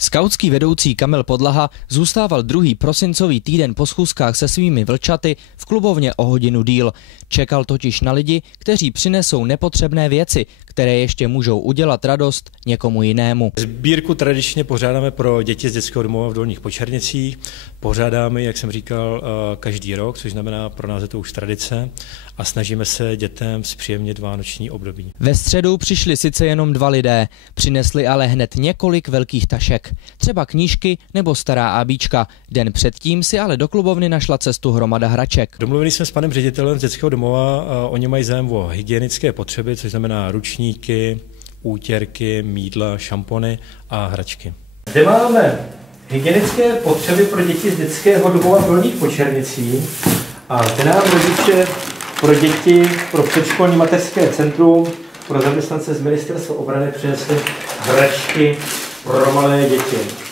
Skautský vedoucí Kamil Podlaha zůstával druhý prosincový týden po schůzkách se svými vlčaty v klubovně o hodinu díl. Čekal totiž na lidi, kteří přinesou nepotřebné věci, které ještě můžou udělat radost někomu jinému. Sbírku tradičně pořádáme pro děti z dětského domova v Dolních Počernicích. Pořádáme, jak jsem říkal, každý rok, což znamená, pro nás je to už tradice, a snažíme se dětem zpříjemnit vánoční období. Ve středu přišli sice jenom 2 lidé, přinesli ale hned několik velkých tašek. Třeba knížky nebo stará ábíčka. Den předtím si ale do klubovny našla cestu hromada hraček. Domluvili jsme s panem ředitelem z dětského domova, oni mají zájem o hygienické potřeby, což znamená ručníky, útěrky, mýdla, šampony a hračky. Zde máme hygienické potřeby pro děti z dětského domova v Dolních Počernicích a zde nám rodiče pro děti, pro předškolní mateřské centrum, pro zaměstnance z Ministerstva obrany přinesli hračky pro malé děti.